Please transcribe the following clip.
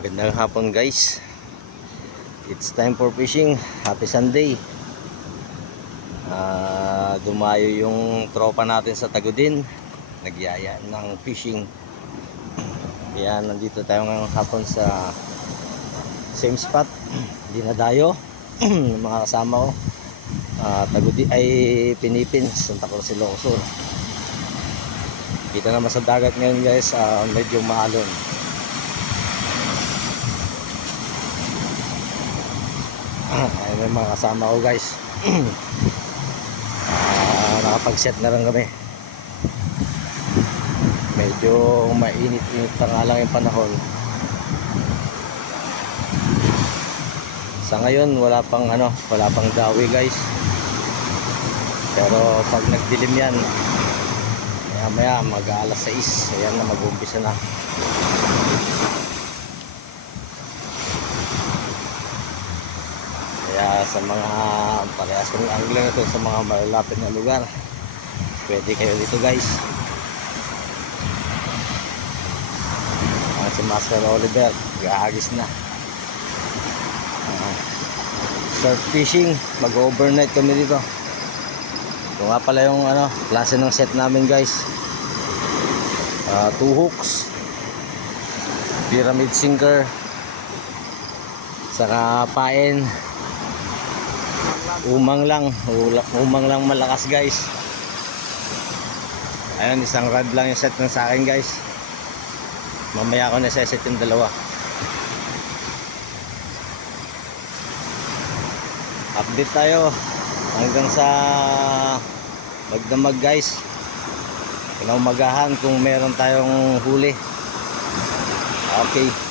Magandang hapon guys. It's time for fishing. Happy Sunday. Ah, dumayo yung tropa natin sa Tagudin. Nagyaya ng fishing. Kaya nandito tayo ngayong hapon sa same spot. Dinadayo. Mga kasama ko. Ah, Tagudin ay Pinipin, Santa Cruz Ilocos. Kita naman sa dagat ngayon guys, ah, medyo maalon. Ayun yung mga kasama ko guys. Ah, nakapag-set na rin kami. Medyo mainit-init pa nga lang yung panahon. Sa ngayon wala pang ano, wala pang dawi guys. Pero pag nagdilim yan, maya maya mag alas 6, ayan na mag-umpisa na. Kaya sa mga parehas kong angler ito sa mga malalapit na lugar, pwede kayo dito guys. At si Master Oliver, gahagis na. Ah, surf fishing, mag-overnight kami dito. Ito nga pala yung ano, klase ng set namin guys. Ah, two hooks, pyramid sinker, saka pain, umang lang umang lang malakas guys. Ayun isang rod lang yung set ng sa akin guys. Mamaya ako na set yung dalawa. Update tayo hanggang sa magdamag guys. Kinaumagahan kung meron tayong huli. Okay